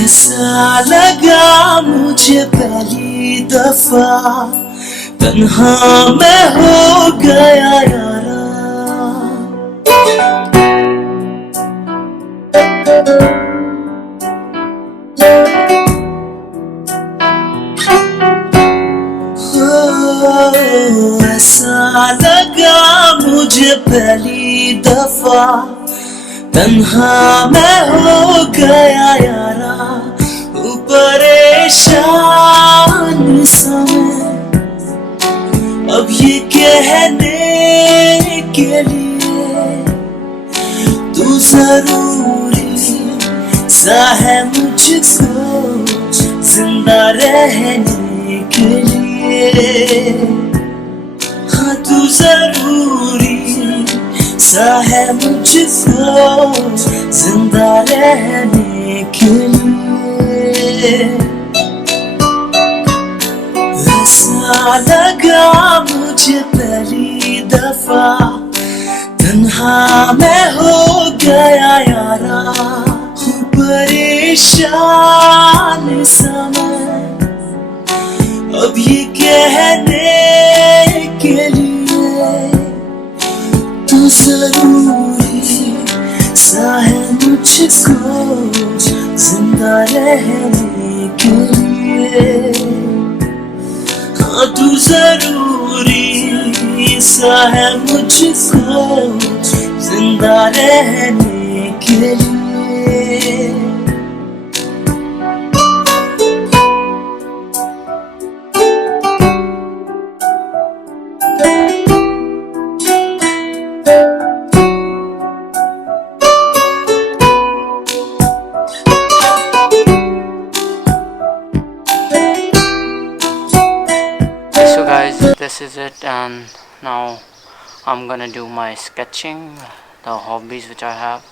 ऐसा लगा मुझे पहली दफा, तन्हा मैं हो गया यारा। ऐसा लगा मुझे पहली दफा, तन्हा मैं हो गया यारा। परेशान समय अब ये कहने के लिए तू जरूरी सा है मुझको जिंदा रहने के लिए। हाँ तू जरूरी सा है मुझको जिंदा रहने के लिए। ऐसा लगा मुझे पहली दफा, तन्हा मैं हो गया यारा। परेशान समय अब ये कहने के लिए तू जरूरी सा है मुझको जिंदा रहने के लिए। हाँ तू जरूरी सा है मुझको जिंदा रहने के लिए। So guys, this is it, and now I'm gonna do my sketching, the hobbies which I have,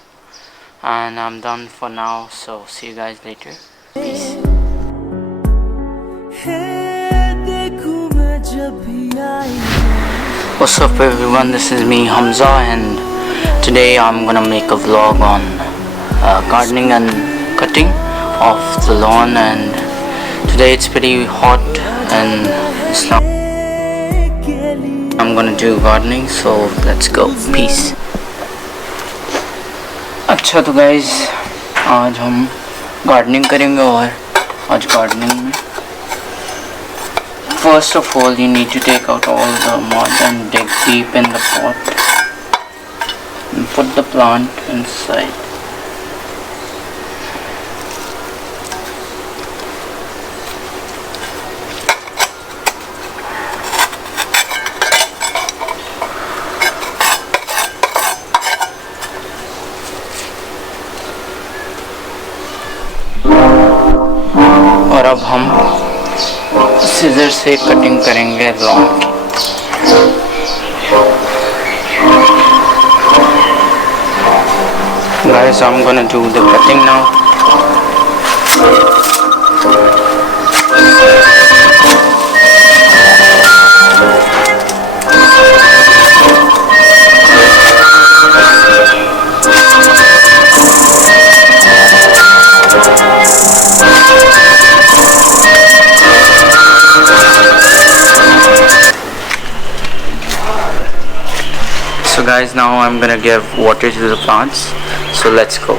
and I'm done for now. So see you guys later. Peace. What's up everyone, this is me Hamza, and today I'm gonna make a vlog on gardening and cutting of the lawn. And today it's pretty hot and it's not. I'm gonna do gardening, so let's go. Peace. अच्छा तो guys, आज हम गार्डनिंग करेंगे, और आज गार्डनिंग में first of all you need to take out all the mud and dig deep in the pot and put the plant inside. और अब हम सीजर से कटिंग करेंगे लॉन की। Guys, I'm gonna do the cutting now. So guys, now I'm gonna give water to the plants, so let's go.